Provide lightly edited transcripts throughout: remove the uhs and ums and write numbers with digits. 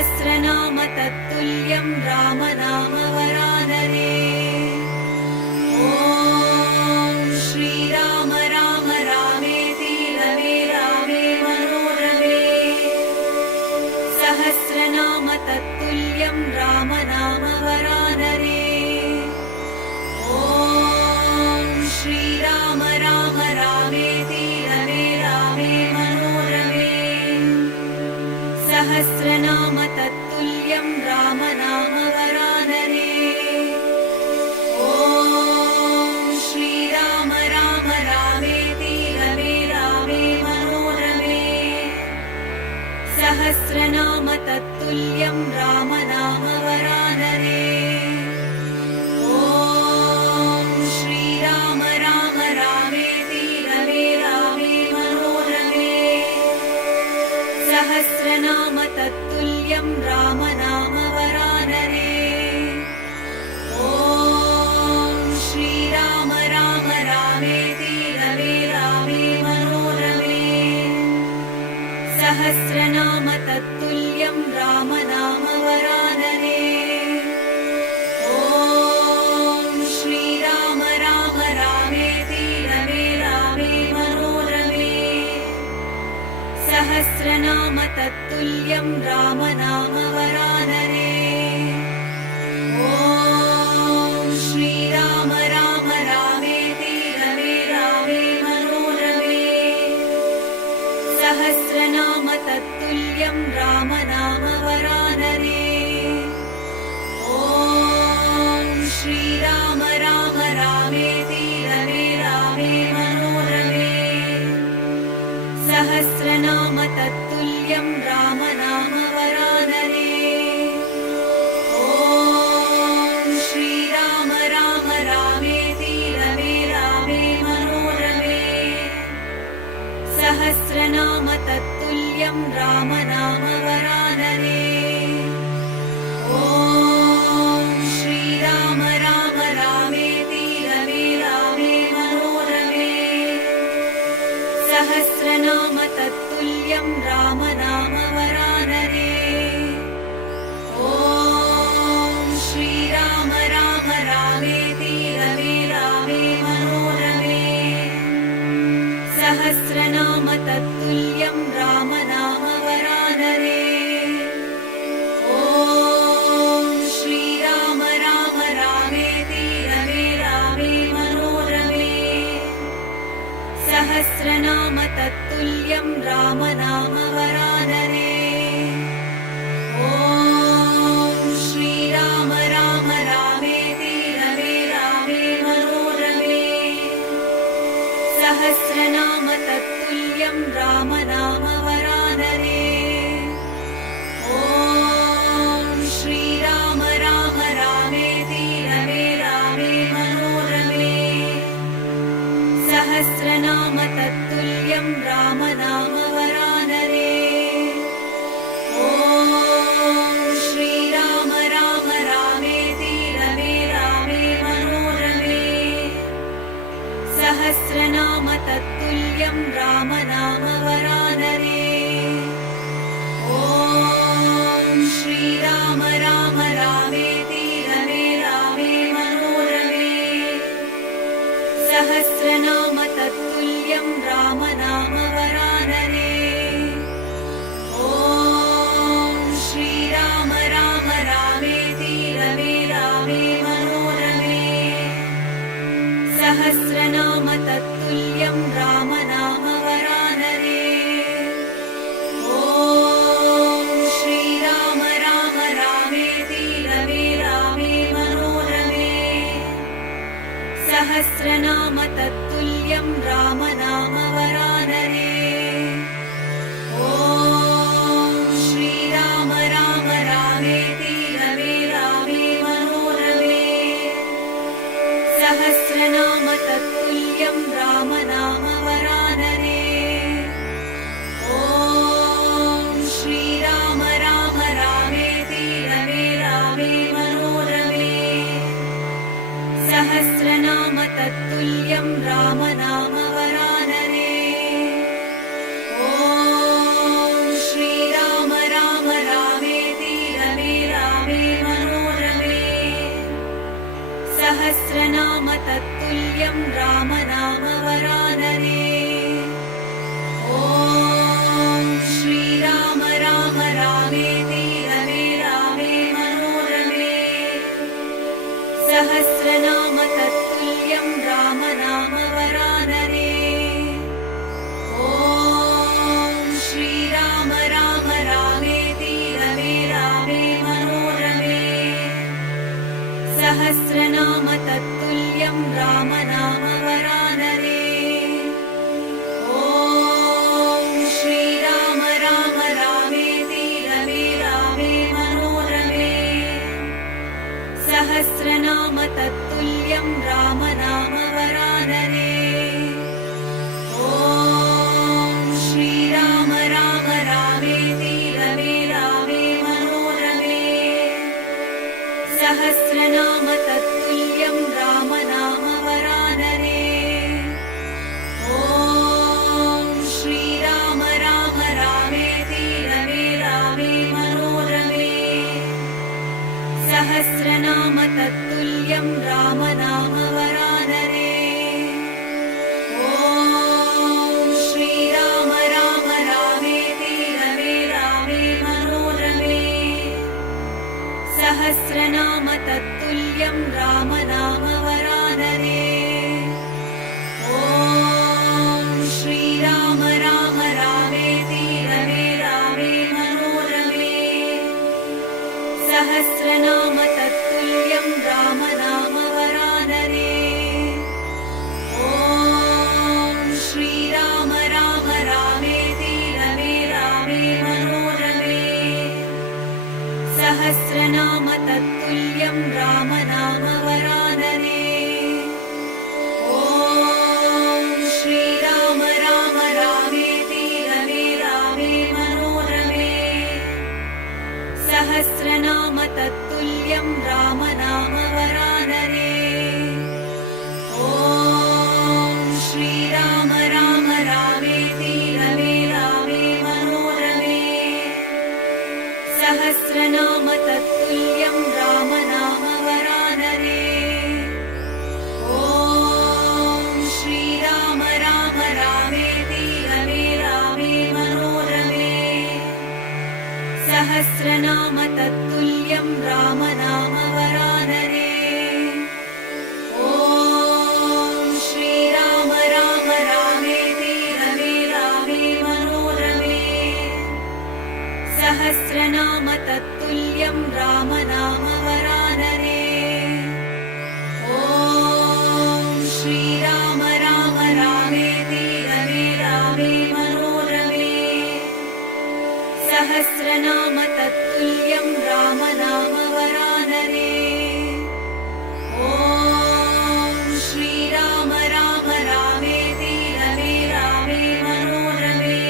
सहस्रनाम तत्तुल्यं रामनाम वरानरे। ॐ श्रीराम राम रामेति रमे रामे मनोरमे। सहस्रनाम तत्तुल्यं रामनाम वरानरे। ॐ श्रीराम राम रामेति रमे रामे मनोरमे। सहस्रनाम तत्तुल्यं रामनाम वरानरे। ॐ श्रीराम राम रामेति रमे रामे मनोरमे। सहस्रनाम तत्तुल्यं रामनाम वरानरे। ॐ श्रीराम राम रामेति रमे रामे मनोरमे। सहस्रनाम तत्तुल्यं रामनाम वरानरे। ॐ श्रीराम राम रामेति रमे रामे मनोरमे। सहस्रनाम तत्तुल्यं रामनाम वरानरे। ॐ श्रीराम राम रामेति रमे रामे मनोरमे। सहस्रनाम तत्तुल्यं रामनाम वरानरे। ॐ श्रीराम राम रामेति रमे रामे मनोरमे। सहस्रनाम तत्तुल्यं रामनाम वरानरे। ॐ श्रीराम राम रामेति रमे रामे मनोरमे। सहस्रनाम तत्तुल्यं रामनाम वरानरे। ॐ श्रीराम राम रामेति रमे रामे मनोरमे। सहस्रनाम तत्तुल्यं रामनाम वरानरे। ॐ श्रीराम राम रामेति रमे रामे मनोरमे। सहस्रनाम तत्तुल्यं रामनाम वरानरे। ॐ श्रीराम राम रामेति रमे रामे मनोरमे। सहस्रनाम तत्तुल्यं रामनाम वरानरे। सहस्रनाम तत्तुल्यं राम नाम वरानरे। ॐ श्रीराम राम रामेति रमे रामे मनोरमे। सहस्रनाम तत्तुल्यं राम नाम वरानरे। ॐ श्रीराम राम रामेति रमे रामे मनोरमे। सहस्रनाम तत्तुल्यं राम नाम वरानरे। ॐ श्रीराम राम रामेति रमे रामे मनोरमे। सहस्रनाम तत्तुल्यं राम नाम वरानरे। ॐ श्रीराम राम रामेति रमे रामे मनोरमे। सहस्रनाम तत्तुल्यं राम नाम वरानरे। ॐ श्रीराम राम रामेति रमे रामे मनोरमे। सहस्रनाम तत्तुल्यं राम नाम वरानरे। ॐ श्रीराम राम रामेति रमे रामे मनोरमे। सहस्रनाम तत्तुल्यं राम नाम वरानरे। ॐ श्रीराम राम रामेति रमे रामे मनोरमे। सहस्रनाम तत्तुल्यं राम नाम वरानरे। ॐ श्रीराम राम रामेति रमे रामे मनोरमे। सहस्रनाम तत्तुल्यं राम नाम वरानरे। ॐ श्रीराम राम रामेति रमे रामे मनोरमे। सहस्रनाम तत्तुल्यं राम नाम वरानरे। ॐ श्रीराम राम रामेति रमे रामे मनोरमे।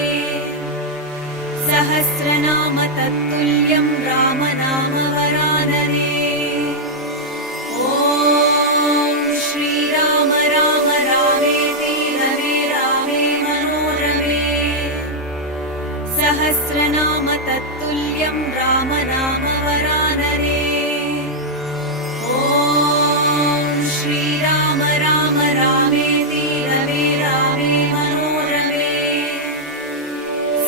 सहस्रनाम तत्तुल्यं राम नाम वरानरे। ॐ श्रीराम राम रामेति रमे रामे मनोरमे। सहस्रनाम तत्तुल्यं राम नाम वरानरे। ॐ श्रीराम राम रामेति रमे रामे मनोरमे।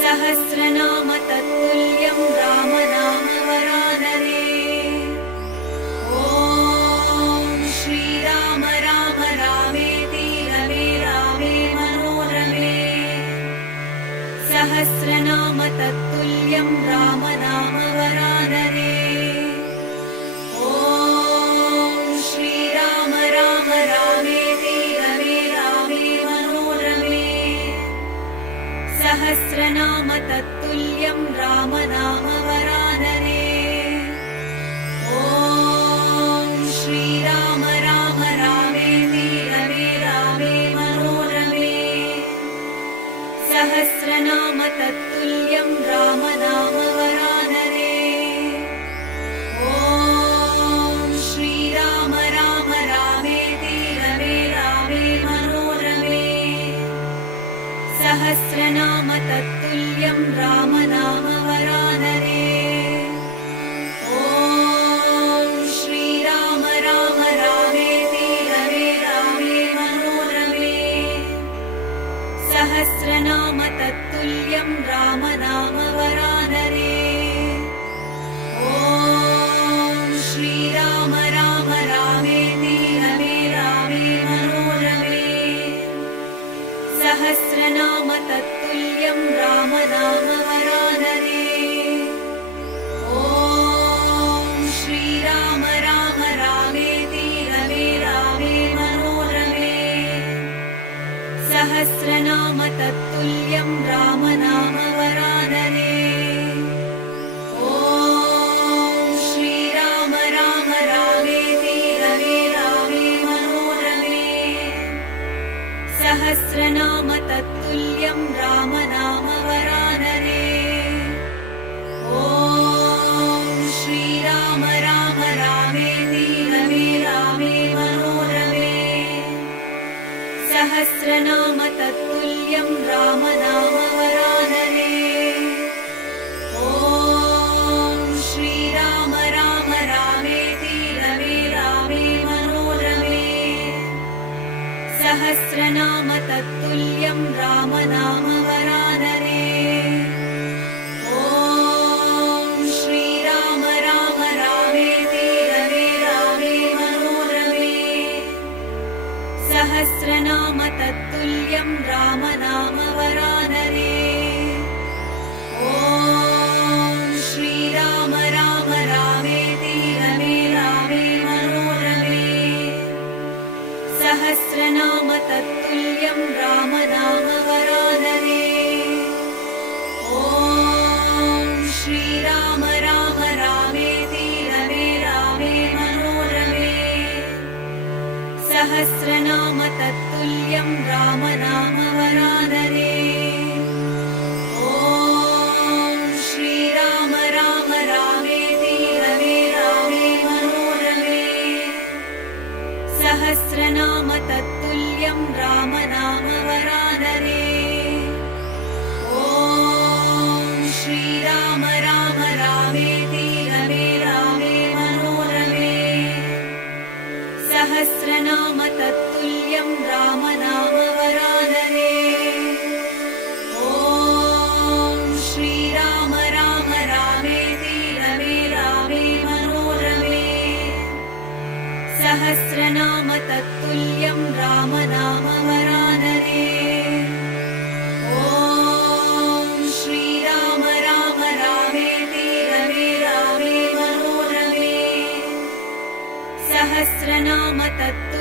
सहस्रनाम तत्तुल्यं राम नाम वरानरे। ॐ श्रीराम राम रामेति रमे रामे मनोरमे। सहस्रनाम तत्तुल्यं राम नाम वरानरे। ॐ श्रीराम राम रामेति रमे रामे मनोरमे। सहस्रनाम तत्तुल्यं राम नाम वरानरे। ॐ श्रीराम राम रामेति रमे रामे मनोरमे। सहस्रनाम तत्तुल्यं राम नाम वरानरे। ॐ श्रीराम राम रामेति रमे रामे मनोरमे। सहस्रनाम तत्तुल्यं राम नाम वरानरे। ॐ श्रीराम राम रामेति रमे रामे मनोरमे। सहस्रनाम तत्तुल्यं राम नाम वरानरे। ॐ श्रीराम राम रामेति रमे रामे मनोरमे। सहस्रनाम तत्तुल्यं राम नाम वरानरे। ॐ श्रीराम राम रामेति रमे रामे मनोरमे। सहस्रनाम तत्तुल्यं राम नाम वरानरे।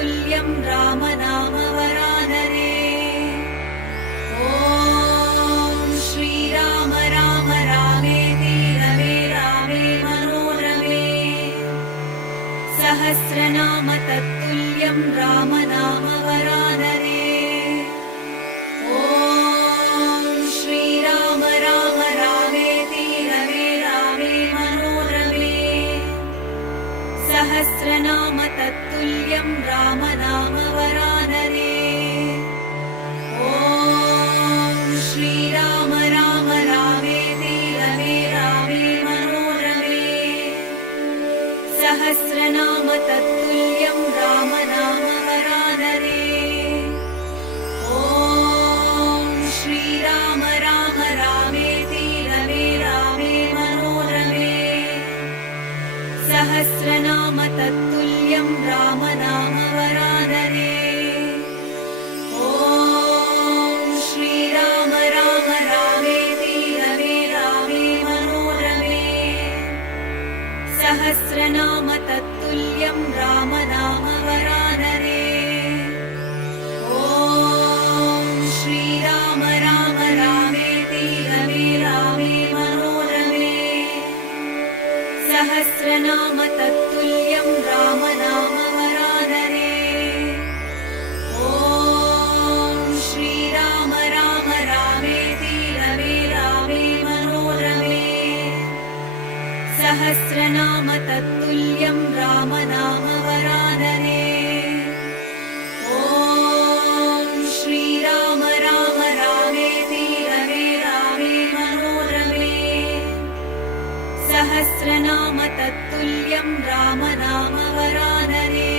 तत्तुल्यं राम नाम वरानरे। ॐ श्रीराम राम रामेति रमे रामे मनोरमे। सहस्रनाम तत्तुल्यं राम नाम वरानरे। ॐ श्रीराम राम रामेति रमे रामे मनोरमे। सहस्रनाम तत्तुल्यं राम नाम वरानरे। ॐ श्रीराम राम रामेति रमे रामे मनोरमे। सहस्रनाम तत्तुल्यं राम नाम वरानरे। ॐ श्रीराम राम रामेति रमे रामे मनोरमे। सहस्रनाम तत्तुल्यं राम नाम वरानरे। ॐ श्रीराम राम रामेति रमे रामे मनोरमे। सहस्रनाम तत्तुल्यं राम नाम वरानरे। ॐ श्रीराम राम रामेति रमे रामे मनोरमे। सहस्रनाम तत्तुल्यं राम नाम वरानरे। ॐ श्रीराम राम रामेति रमे रामे मनोरमे। सहस्रनाम तत्तुल्यं राम नाम वरानरे। ॐ श्रीराम राम रामेति रमे रामे मनोरमे। सहस्रनाम तत्तुल्यं राम नाम वरानरे।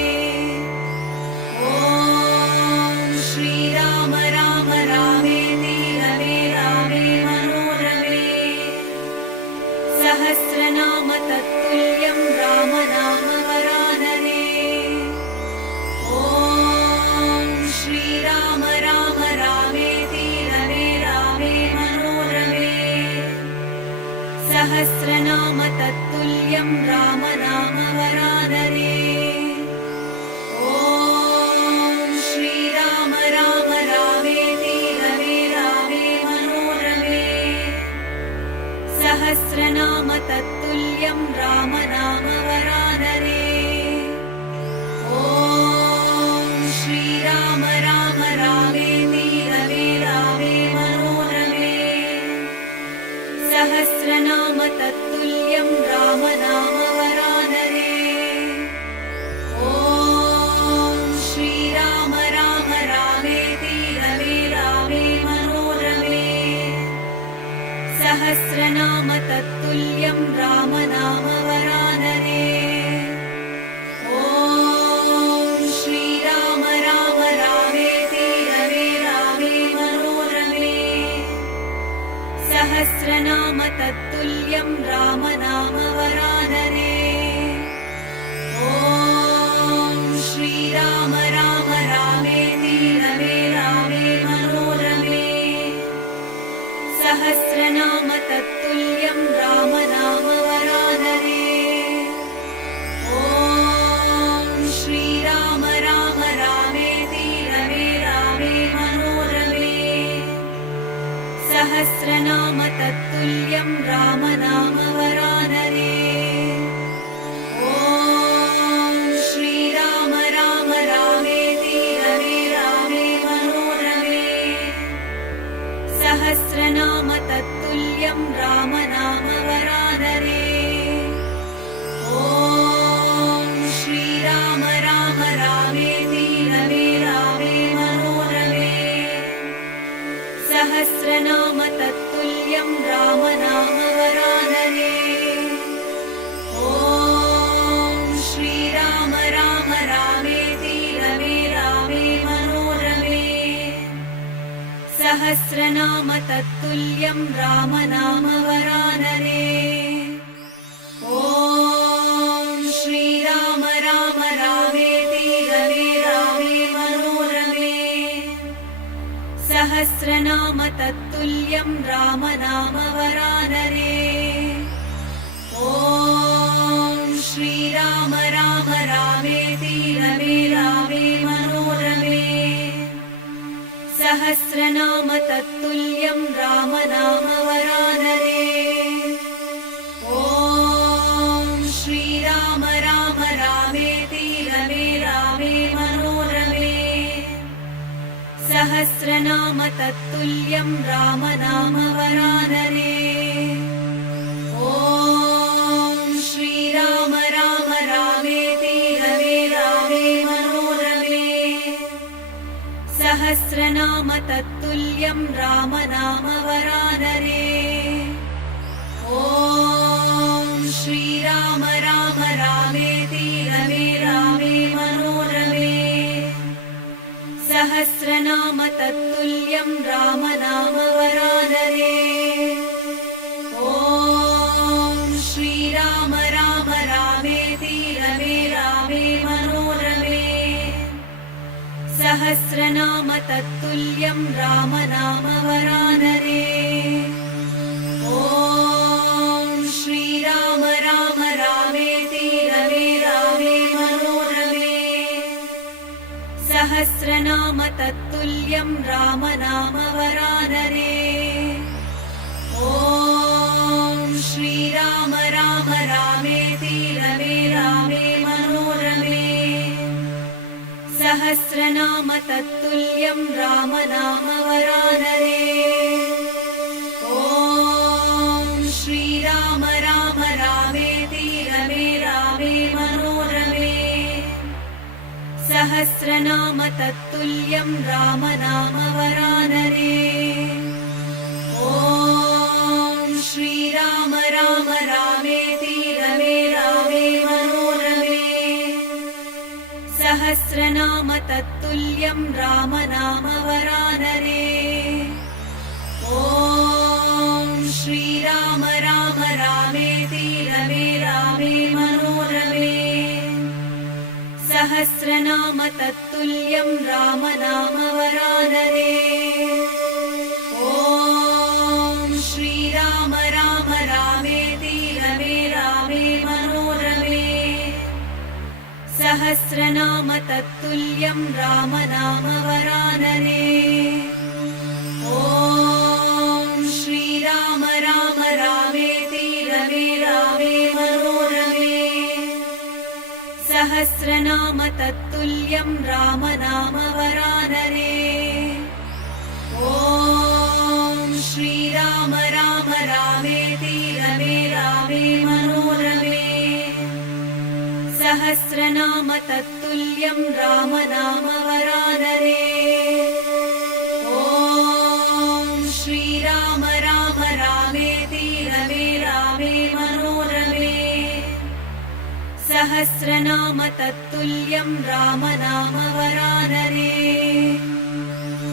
ॐ श्रीराम राम रामेति रमे रामे मनोरमे। सहस्रनाम तत्तुल्यं राम नाम वरानरे। ॐ श्रीराम राम रामेति रमे रामे मनोरमे। सहस्रनाम तत्तुल्यं राम नाम वरानरे। ॐ श्रीराम राम रामेति रमे रामे मनोरमे। सहस्रनाम तत्तुल्यं राम नाम वरानरे। ॐ श्रीराम राम रामेति रमे रामे मनोरमे। सहस्रनाम तत्तुल्यं राम नाम वरानरे। ॐ श्रीराम राम रामेति रमे रामे मनोरमे। सहस्रनाम तत्तुल्यं राम नाम वरानरे। ॐ श्रीराम राम रामेति रमे रामे मनोरमे। सहस्रनाम तत्तुल्यं राम नाम वरानरे। ॐ श्रीराम राम रामेति रमे रामे मनोरमे। सहस्रनाम तत्तुल्यं राम नाम वरानरे। ॐ श्रीराम राम रामेति रमे रामे मनोरमे। सहस्रनाम तत्तुल्यं राम नाम वरानरे। ॐ श्रीराम राम रामेति रमे रामे मनोरमे। सहस्रनाम तत्तुल्यं राम नाम वरानरे। ॐ श्रीराम राम रामेति रमे रामे मनोरमे। सहस्रनाम तत्तुल्यं राम नाम वरानरे। ॐ श्रीराम राम रामेति रमे रामे मनोरमे। सहस्रनाम तत्तुल्यं राम नाम वरानरे। ॐ श्रीराम राम रामेति रमे रामे मनोरमे। सहस्रनाम तत्तुल्यं राम नाम वरानरे। ॐ श्रीराम राम रामेति रमे रामे सहस्रनाम तत्तुल्यं रामनाम वरानरे। ॐ श्रीराम राम रामेति रमे रामे मनोरमे। सहस्रनाम तत्तुल्यं रामनाम वरानरे। ॐ श्रीराम राम रामेति रमे रामे मनोरमे। सहस्रनाम तत्तुल्यं रामनाम वरानरे। ॐ श्रीराम राम रामेति रमे रामे मनोरमे। सहस्रनाम तत्तुल्यं रामनाम वरानरे। ॐ श्रीराम राम रामेति रमे रामे मनोरमे। सहस्रनाम तत्तुल्यं रामनाम वरानरे। ॐ श्रीराम राम रामेति रमे रामे मनोरमे। सहस्रनाम तत्तुल्यं रामनाम वरानरे। ॐ श्रीराम राम रामेति रमे रामे मनोरमे। सहस्रनाम तत्तुल्यं रामनाम वरानरे। ॐ श्रीराम राम रामेति रमे रामे मनोरमे। सहस्रनाम तत्तुल्यं रामनाम वरानरे। ॐ श्रीराम राम रामेति रमे रामे मनोरमे। सहस्रनाम तत्तुल्यं रामनाम वरानरे। ॐ श्रीराम राम रामेति रमे रामे मनोरमे। सहस्रनाम तत्तुल्यं रामनाम वरानरे। ॐ श्रीराम राम रामेति रमे रामे मनोरमे। सहस्रनाम तत्तुल्यं रामनाम वरानरे। ॐ श्रीराम राम रामेति रमे रामे मनोरमे। सहस्रनाम तत्तुल्यं रामनाम वरानरे। ॐ श्रीराम राम रामेति रमे रामे मनोरमे। सहस्रनाम तत्तुल्यं रामनाम वरानरे। ॐ श्रीराम राम रामेति रमे रामे मनोरमे। सहस्रनाम तत्तुल्यं रामनाम वरानरे।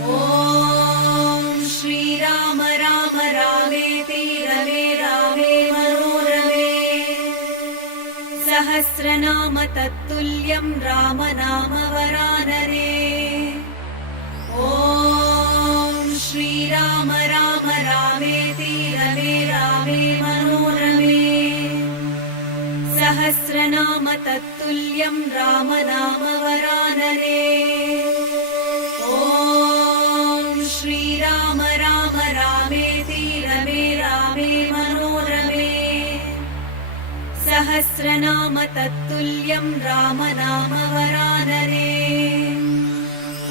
ॐ श्रीराम राम रामेति रमे रामे मनोरमे। सहस्रनाम तत्तुल्यं रामनाम वरानरे। ॐ श्रीराम राम रामेति रमे रामे मनोरमे। सहस्रनाम तत्तुल्यं रामनाम वरानरे। ॐ श्रीराम राम रामेति रमे रामे मनोरमे। सहस्रनाम तत्तुल्यं रामनाम वरानरे।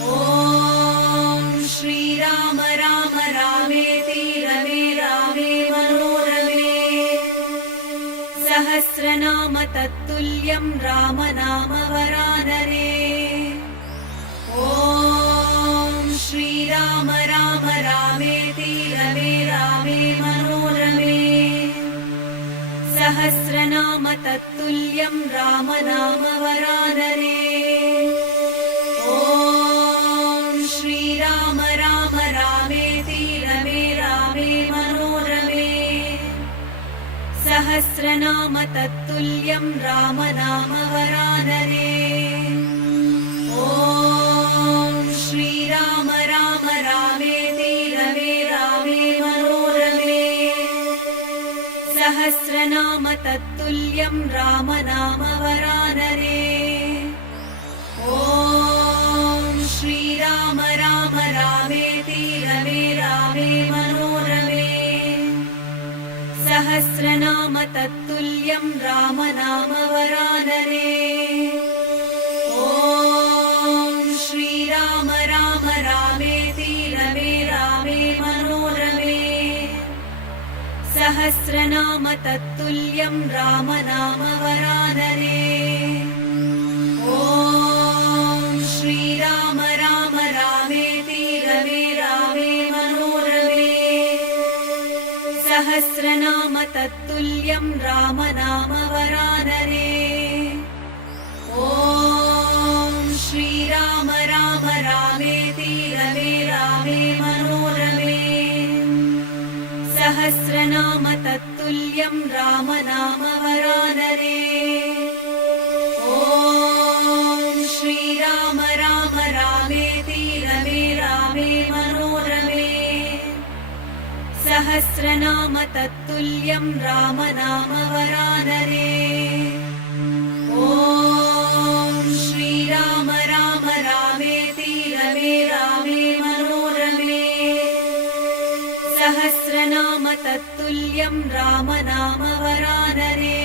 ॐ श्रीराम राम रामेति रमे रामे मनोरमे। सहस्रनाम तत्तुल्यं रामनाम वरानरे। ॐ श्रीराम राम रामेति रमे रामे मनोरमे। सहस्रनाम तत्तुल्यं रामनाम वरानरे। ॐ श्रीराम राम रामेति रमे रामे मनोरमे। सहस्रनाम तत्तुल्यं रामनाम वरानरे। ॐ श्रीराम राम रामेति रमे रामे मनोरमे। सहस्रनाम तत्तुल्यं रामनाम वरानरे। ॐ श्रीराम राम रामेति रमे रामे मनोरमे सहस्रनाम तत्तुल्यं रामनाम वरानने ॐ श्रीराम राम रामेति रमे रामे मनोरमे सहस्रनाम तत्तुल्यं रामनाम वरानने ॐ श्रीराम राम रामेति रमे रामे मनोरमे सहस्रनाम तत्तुल्यं रामनाम वरानने ॐ श्रीराम राम रामेति रमे रामे मनोरमे सहस्रनाम तत्तुल्यं रामनाम वरानने ॐ श्रीराम राम रामेति रमे रामे मनोरमे सहस्रनाम तत्तुल्यं रामनाम वरानने ॐ श्रीराम राम रामेति रमे रामे मनोरमे सहस्रनाम तत्तुल्यं रामनाम वरानने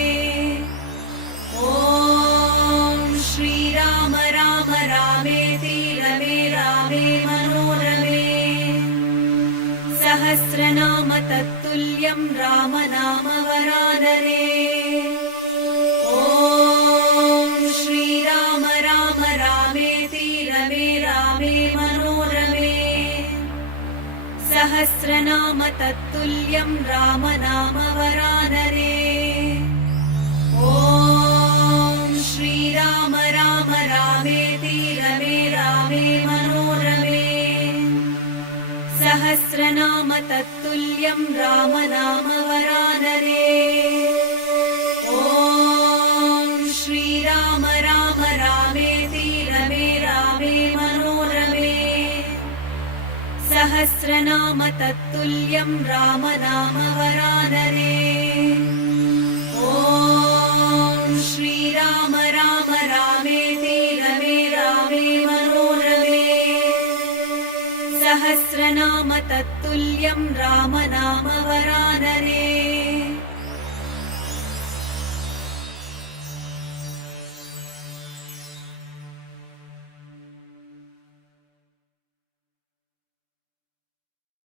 ॐ श्रीराम राम रामेति रमे रामे मनोरमे सहस्रनाम तत्तुल्यं रामनाम वरानने ॐ श्रीराम राम रामेति रमे रामे मनोरमे सहस्रनाम तत्तुल्यं रामनाम वरानने ॐ श्रीराम राम रामेति रमे रामे मनोरमे सहस्रनाम तत्तुल्यं रामनाम वरानने ॐ श्रीराम राम रामेति रमे रामे मनोरमे सहस्रनाम तत्तुल्यं रामनाम वरानने ॐ श्रीराम राम रामेति रमे रामे मनोरमे सहस्रनाम तत्तुल्यं रामनाम वरानने